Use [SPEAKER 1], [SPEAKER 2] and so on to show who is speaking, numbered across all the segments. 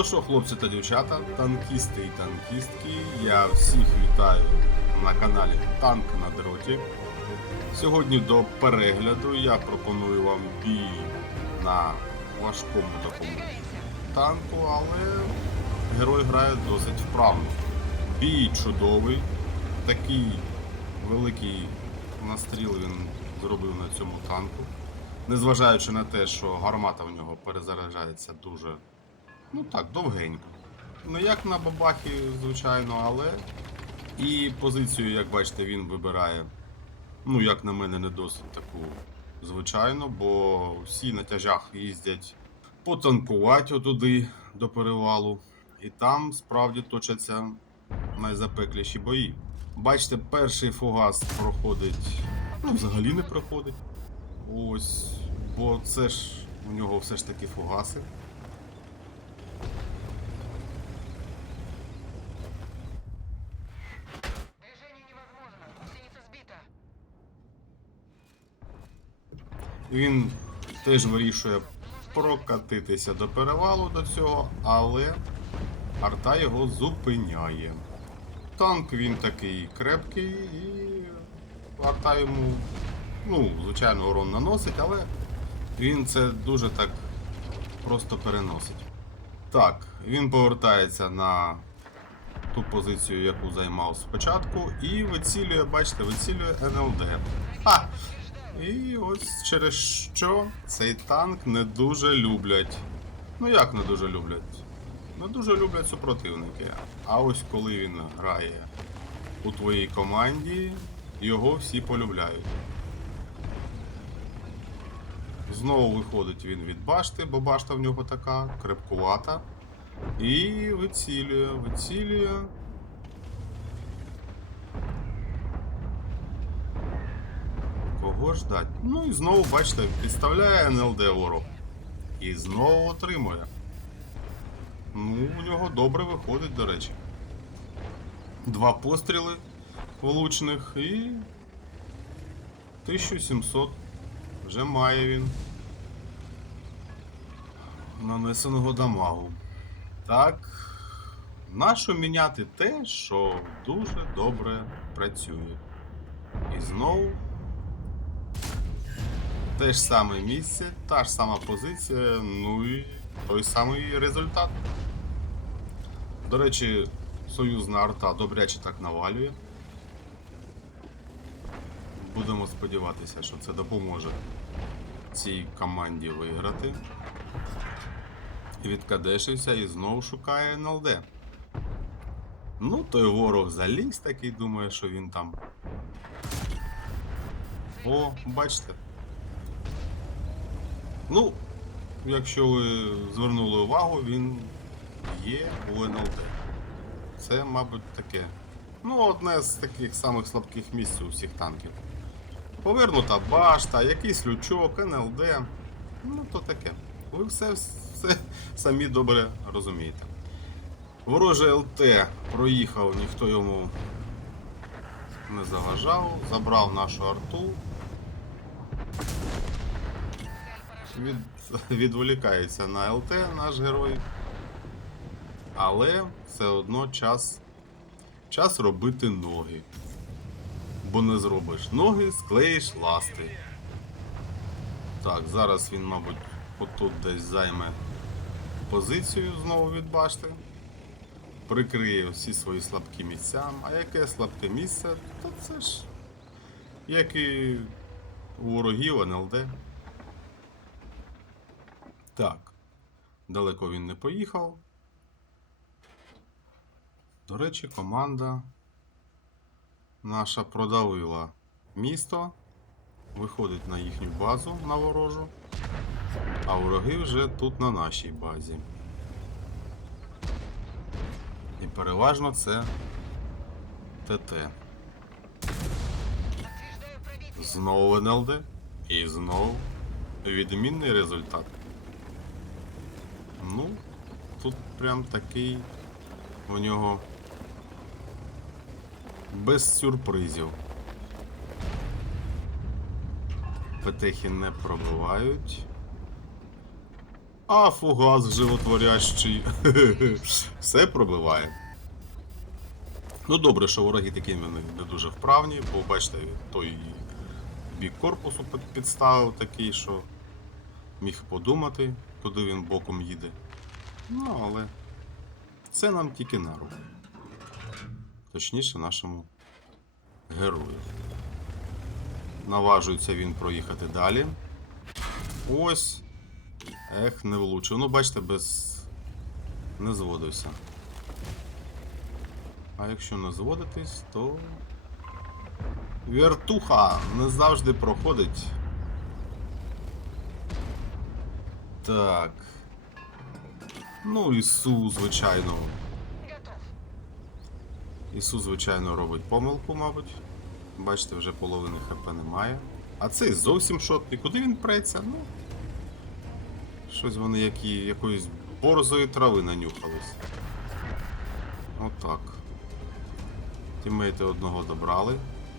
[SPEAKER 1] то що, хлопці та дівчата, танкісти і танкістки, я всіх вітаю на каналі Танк на дроті. Сьогодні до перегляду я пропоную вам бій на важкому такому танку, але герой грає досить вправно. Бій чудовий, такий великий настріл він зробив на цьому танку. Незважаючи на те, що гармата в нього перезаряджається дуже ну так, довгенько. Не як на бабахі, звичайно, але і позицію, як бачите, він вибирає. Ну, як на мене, не досить таку звичайно, бо всі на тяжах їздять потанкувати отуди до перевалу. І там справді точаться найзапекліші бої. Бачите, перший фугас проходить, ну, взагалі не проходить. Ось, бо це ж у нього все ж таки фугаси. Він теж вирішує прокатитися до перевалу до цього, але арта його зупиняє. Танк він такий крепкий і арта йому, ну, звичайно, урон наносить, але він це дуже так просто переносить. Так, він повертається на ту позицію, яку займав спочатку, і вицілює, бачите, вицілює НЛД. Ха! І ось через що цей танк не дуже люблять. Ну як не дуже люблять? Не дуже люблять супротивники. А ось коли він грає у твоїй команді, його всі полюбляють. Знову виходить він від башти, бо башта в нього така крепкувата. І вицілює, вицілює. Кого ждать? Ну і знову, бачите, підставляє НЛД ворог. І знову отримує. Ну, у нього добре виходить, до речі. Два постріли влучних і. 1700 вже має він. Нанесеного дамагу. Так. Нащо міняти те, що дуже добре працює? І знову те ж саме місце, та ж сама позиція, ну і той самий результат. До речі, союзна арта добряче так навалює. Будемо сподіватися, що це допоможе цій команді виграти. Відкадешився і знову шукає НЛД. Ну, той ворог заліз такий, думає, що він там. О, бачите. Ну, якщо ви звернули увагу, він є у НЛД. Це, мабуть, таке. Ну, одне з таких самих слабких місць у всіх танків. Повернута башта, якийсь лючок, НЛД. Ну, то таке. Ви все, все самі добре розумієте. Вороже ЛТ проїхав, ніхто йому не заважав, забрав нашу арту. Від, відволікається на ЛТ наш герой. Але все одно час, час робити ноги. Бо не зробиш ноги, склеїш ласти. Так, зараз він, мабуть, отут десь займе позицію знову від башти. Прикриє всі свої слабкі місця. А яке слабке місце, то це ж як і у ворогів НЛД. Так. Далеко він не поїхав. До речі, команда наша продавила місто, виходить на їхню базу на ворожу, а вороги вже тут на нашій базі. І переважно це ТТ. Знову НЛД і знову відмінний результат. Ну, тут прям такий у нього без сюрпризів. Петехи не пробивають. А фугас животворящий. Все пробиває. Ну добре, що вороги такі не дуже вправні, бо бачите, той бік корпусу підставив такий, що міг подумати, куди він боком їде. Ну, але це нам тільки на руку. Точніше, нашому герою. Наважується він проїхати далі. Ось. Ех, не влучив. Ну, бачите, без. Не зводився. А якщо не зводитись, то. Вертуха не завжди проходить. Так. Ну, Ісу, звичайно. Ісу, звичайно, робить помилку, мабуть. Бачите, вже половини ХП немає. А цей зовсім шотний. Куди він преться? Ну. Щось вони які, якоїсь борзої трави нанюхались. Отак. Тімейти одного добрали,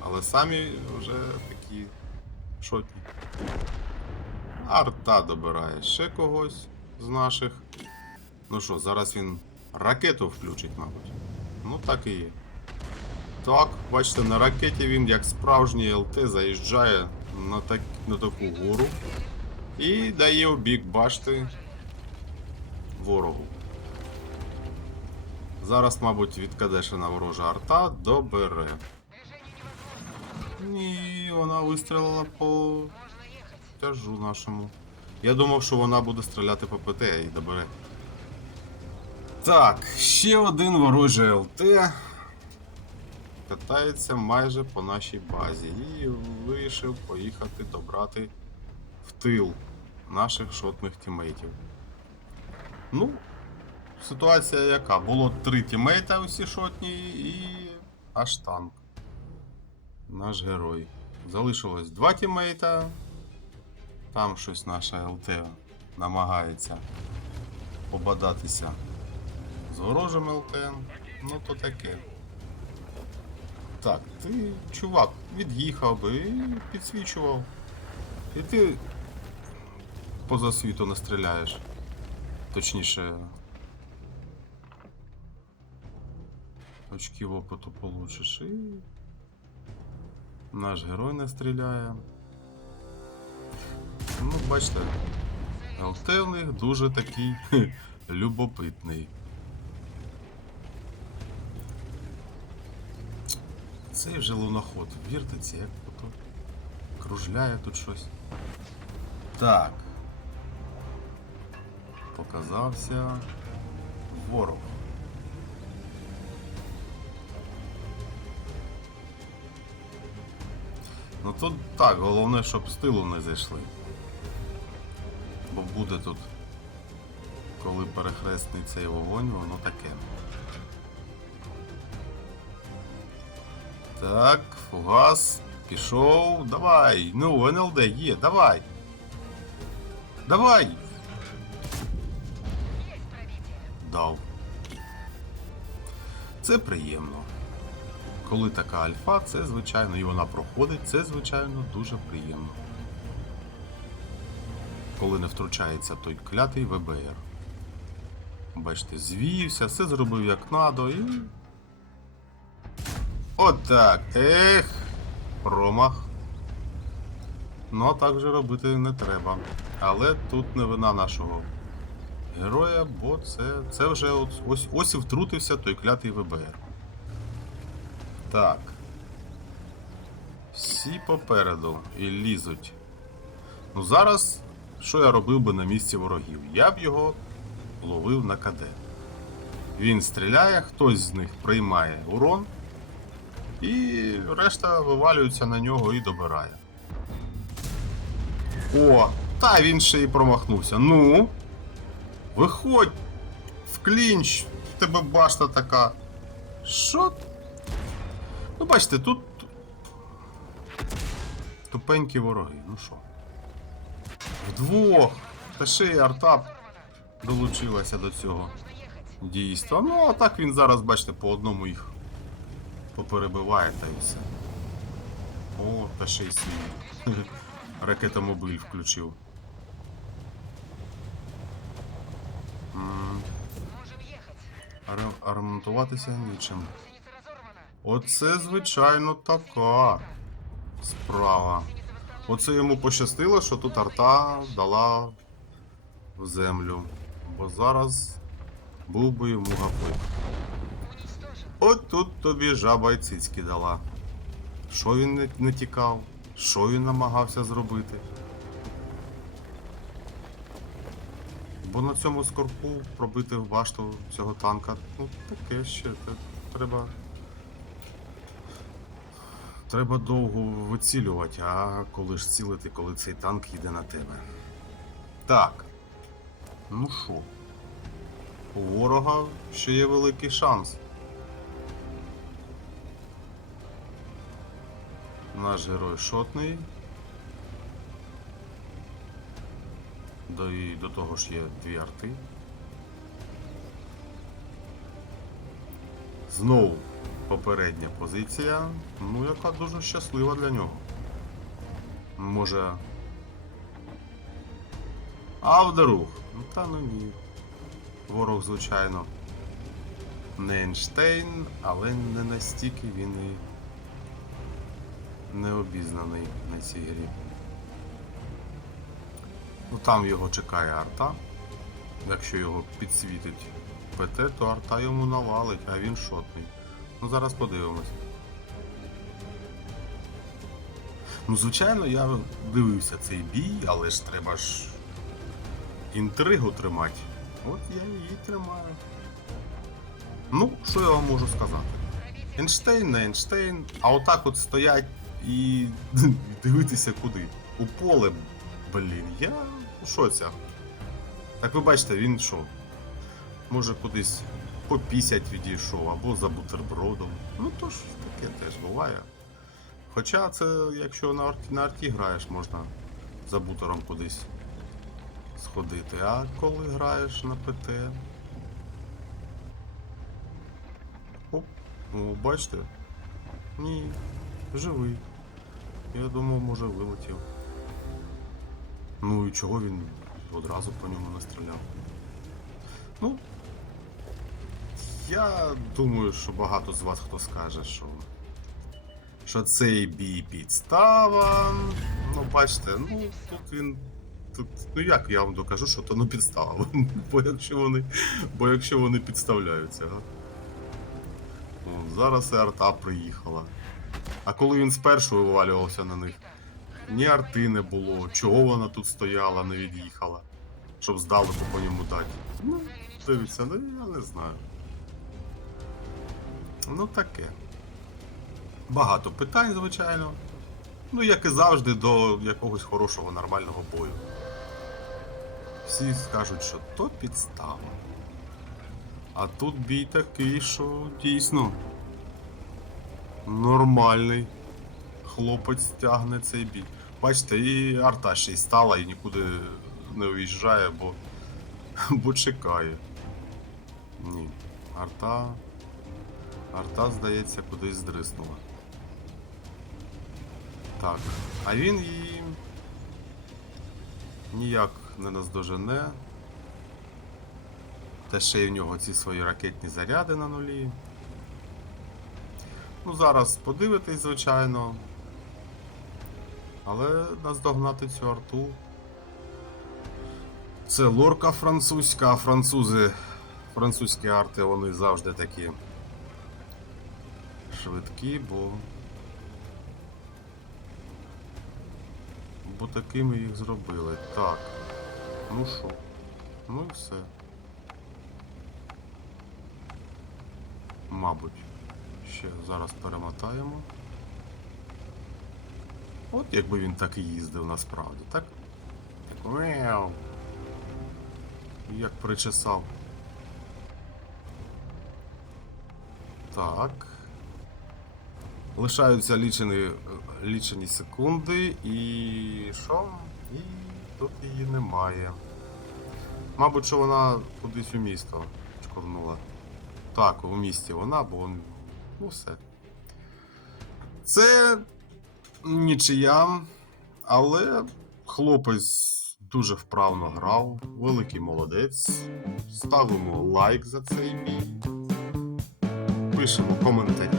[SPEAKER 1] але самі вже такі шотні. Арта добирає ще когось з наших. Ну що, зараз він ракету включить, мабуть. Ну так і є. Так, бачите, на ракеті він як справжній ЛТ заїжджає на, так, на таку гору і дає у бік башти ворогу. Зараз, мабуть, відкадешена ворожа арта добере. Ні, вона вистрілила по
[SPEAKER 2] Можно
[SPEAKER 1] нашому. Я думав, що вона буде стріляти по ПТ і добере. Так, ще один ворожий ЛТ катається майже по нашій базі і вирішив поїхати добрати в тил наших шотних тімейтів. Ну, ситуація яка? Було три тімейта усі шотні і аж танк. Наш герой. Залишилось два тімейта. Там щось наша ЛТ намагається побадатися з ворожим ЛТ. Ну то таке. Так, ти, чувак, від'їхав би і підсвічував. І ти поза світу не стріляєш. Точніше. Очків опиту получиш і. Наш герой не стріляє. Ну, бачите, ЛТ них дуже такий хе, любопитний. Цей вже луноход віртиться, як ото кружляє тут щось. Так. Показався ворог. Ну тут так, головне, щоб з тилу не зайшли. Буде тут, коли перехресний цей вогонь, воно таке. Так, фугас, пішов, давай. Ну, НЛД є, давай. Давай! Дав. Це приємно. Коли така альфа, це звичайно, і вона проходить, це звичайно дуже приємно. Коли не втручається той клятий ВБР. Бачите, звівся, все зробив як надо і. Отак. Ех! Промах. Ну, а так же робити не треба. Але тут не вина нашого героя, бо це, це вже от, ось, ось і втрутився той клятий ВБР. Так. Всі попереду і лізуть. Ну зараз, що я робив би на місці ворогів? Я б його ловив на КД. Він стріляє, хтось з них приймає урон, і решта вивалюється на нього і добирає. О, та він ще й промахнувся. Ну. Виходь в клінч, в тебе башта така. Що? Ну, бачите, тут. Тупенькі вороги, ну що. Вдвох! Та ще й артап долучилася до цього дійства. Ну, а так він зараз, бачите, по одному їх поперебиває та й все. О, та ще й свій ракетомобіль включив. А ремонтуватися нічим. Оце, звичайно, така справа. Оце йому пощастило, що тут арта дала в землю. Бо зараз був би йому гаплик. От тут тобі жаба й цицьки дала. Що він не, не тікав? Що він намагався зробити? Бо на цьому скорпу пробити в башту цього танка, ну таке ще. Це треба. Треба довго вицілювати, а коли ж цілити, коли цей танк їде на тебе. Так. Ну що? У ворога ще є великий шанс. Наш герой шотний. До, і до того ж є дві арти. Знову попередня позиція, ну яка дуже щаслива для нього. Може. А вдруг? Ну та ну ні. Ворог, звичайно, не Ейнштейн, але не настільки він і не на цій грі. Ну там його чекає арта. Якщо його підсвітить ПТ, то арта йому навалить, а він шотний. Ну зараз подивимось. Ну, звичайно, я дивився цей бій, але ж треба ж інтригу тримати. От я її тримаю. Ну, що я вам можу сказати? Ейнштейн, не Ейнштейн, а отак от стоять і дивитися куди. У поле, блін, я у шоці. Так ви бачите, він що? Може кудись по 50 відійшов або за бутербродом. Ну то ж таке теж буває. Хоча це, якщо на арті, на арті граєш, можна за бутером кудись сходити. А коли граєш на ПТ. Оп, ну бачите? Ні, живий. Я думав, може вилетів. Ну і чого він одразу по ньому настріляв? Ну. Я думаю, що багато з вас хто скаже, що. Що цей бій підстава. Ну, бачите, ну тут він. Тут, ну як я вам докажу, що то не підстава. Бо якщо вони, бо якщо вони підставляються, га? О, зараз і арта приїхала. А коли він спершу вивалювався на них, ні арти не було, чого вона тут стояла, не від'їхала, щоб здалеку по ньому дати. Ну, дивіться, ну я не знаю. Ну таке. Багато питань, звичайно. Ну, як і завжди, до якогось хорошого нормального бою. Всі скажуть, що то підстава. А тут бій такий, що дійсно нормальний. Хлопець тягне цей бій. Бачите, і арта ще й стала і нікуди не уїжджає, бо, бо чекає. Ні. Арта. Арта, здається, кудись здриснула. Так. А він її ніяк не наздожене. Та ще й в нього ці свої ракетні заряди на нулі. Ну, зараз подивитись, звичайно. Але наздогнати цю арту. Це лорка французька, а французи. Французькі арти, вони завжди такі швидкі, бо. Бо такими їх зробили. Так. Ну що? Ну і все. Мабуть. Ще зараз перемотаємо. От якби він так і їздив насправді, так? Так. Як причесав. Так. Лишаються лічені, лічені секунди і що? І тут її немає. Мабуть, що вона кудись у місто чкурнула. Так, у місті вона, бо он... ну все. Це нічия, але хлопець дуже вправно грав, великий молодець. Ставимо лайк за цей бій. пишемо коментарі,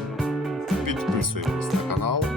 [SPEAKER 1] підписуємось на канал